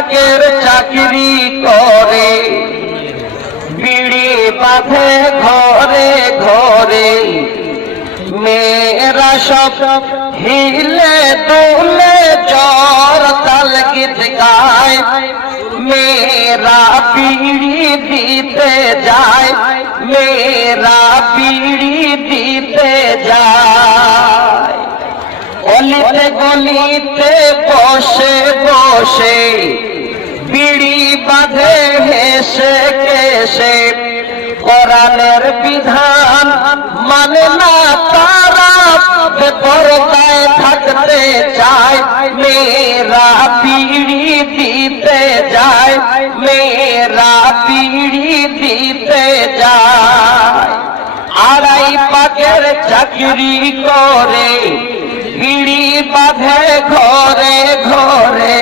পাকের চাকরি করে, বিড়ি বাঁধে ঘরে ঘরে, মেয়েরা সব হিলে দুলে জ্বর তাল গীত গায়, মেয়েরা বিড়ি দিতে যায়, মেয়েরা বিড়ি দিতে যায়। অলিতে গলিতে বসে বসে বিড়ি বাঁধে হেসে কেসে, কোরআনের বিধান মানে না তারা, বেপরদায় থাকতে চায়, মেয়েরা বিড়ি দিতে যায়, মেয়েরা বিড়ি দিতে যায়। আড়াই পাকের চাকরি করে, বিড়ি বাঁধে ঘরে ঘরে,